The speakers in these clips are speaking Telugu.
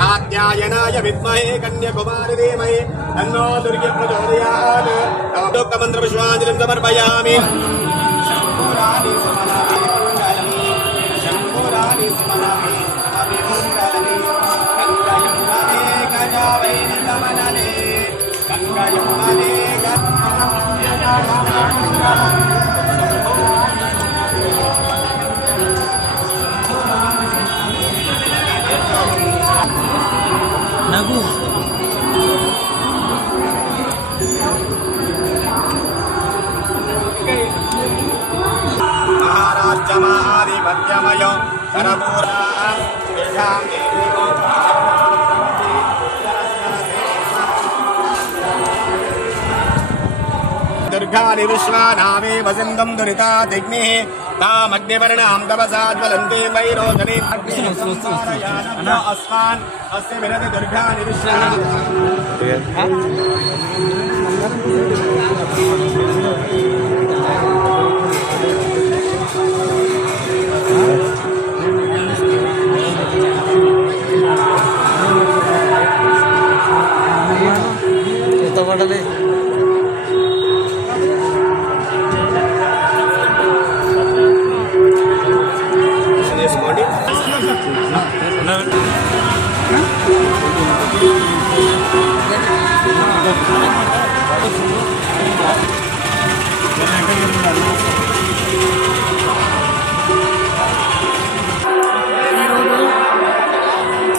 कात्यायनाय विद्महे कन्याकुमारी धीमहि तन्नो दुर्गे प्रचोदयात्। मंत्रपुष्पाञ्जलिं समर्पयामि। शम्भुराणि स्मरामि शम्भुराणि स्मरामि अभिमङ्गलने गङ्गायमुने गजावैन नमनने गङ्गायमुने नगु महाराष्ट्र महाधिपत्यमय सरपूरा दुर्गानि विश्वानामे वसन्तं दुरितादिग्निः तामग्निवर्णां तपसाज्वलन्ते वैरोचने अस्मान् अस्य विरति दुर्गानि पड़ले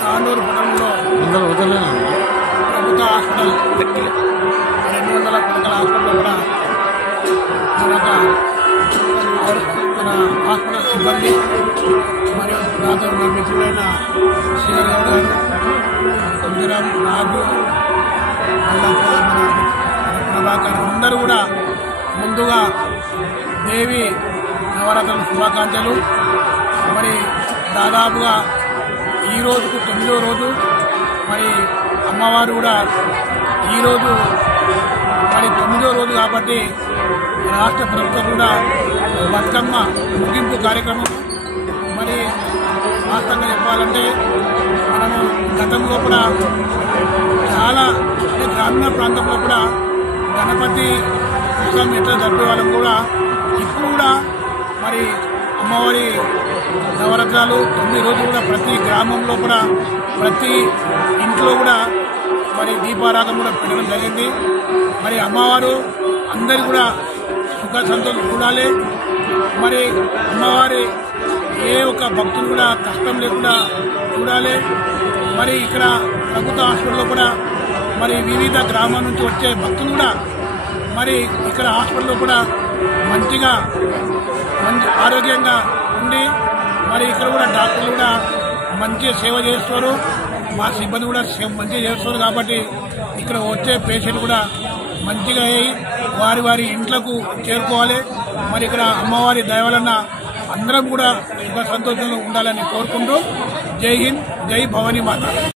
తాండూరు పట్టణంలో ప్రభుత్వ హాస్పిటల్ 200 పడకల హాస్పిటల్ కూడా మన హాస్పిటల్ సిబ్బంది మరియు నాతో నా మిత్రులైన శ్రీరామ్ గారు సంజరామ్ రాజు ప్రభాకర్ అందరూ కూడా ముందుగా దేవి నవరాత్రుల శుభాకాంక్షలు. మరి దాదాపుగా ఈ రోజుకు 9వ రోజు. మరి అమ్మవారు కూడా ఈరోజు మరి 9వ రోజు కాబట్టి రాష్ట్ర ప్రభుత్వం కూడా బతుకమ్మ ముగింపు కార్యక్రమం. మరి వాస్తవంగా చెప్పాలంటే మనము గతంలో కూడా చాలా గ్రామీణ ప్రాంతంలో కూడా గణపతి ఉత్సవం ఎట్లా జరిపే వాళ్ళం కూడా ఇప్పుడు కూడా మరి అమ్మవారి నవరాత్రాలు 9 రోజులు కూడా ప్రతి గ్రామంలో కూడా ప్రతి ఇంట్లో కూడా మరి దీపారాధన కూడా పెట్టడం జరిగింది. మరి అమ్మవారు అందరు కూడా సుఖ సంతోషం చూడాలి. మరి అమ్మవారి ఏ ఒక్క భక్తులు కూడా కష్టం లేకుండా చూడాలి. మరి ఇక్కడ ప్రభుత్వ హాస్పిటల్లో కూడా మరి వివిధ గ్రామాల నుంచి వచ్చే భక్తులు కూడా మరి ఇక్కడ హాస్పిటల్లో కూడా మంచి ఆరోగ్యంగా ఉండి మరి ఇక్కడ కూడా డాక్టర్లు కూడా మంచిగా సేవ చేస్తారు. మా సిబ్బంది కూడా మంచిగా చేస్తారు. కాబట్టి ఇక్కడ వచ్చే పేషెంట్ కూడా మంచిగా అయ్యి వారి ఇంట్లకు చేరుకోవాలి. మరి ఇక్కడ అమ్మవారి దయ వలన అందరం కూడా సుఖ సంతోషంలో ఉండాలని కోరుకుంటూ జై హింద్, జై భవానీ మాత.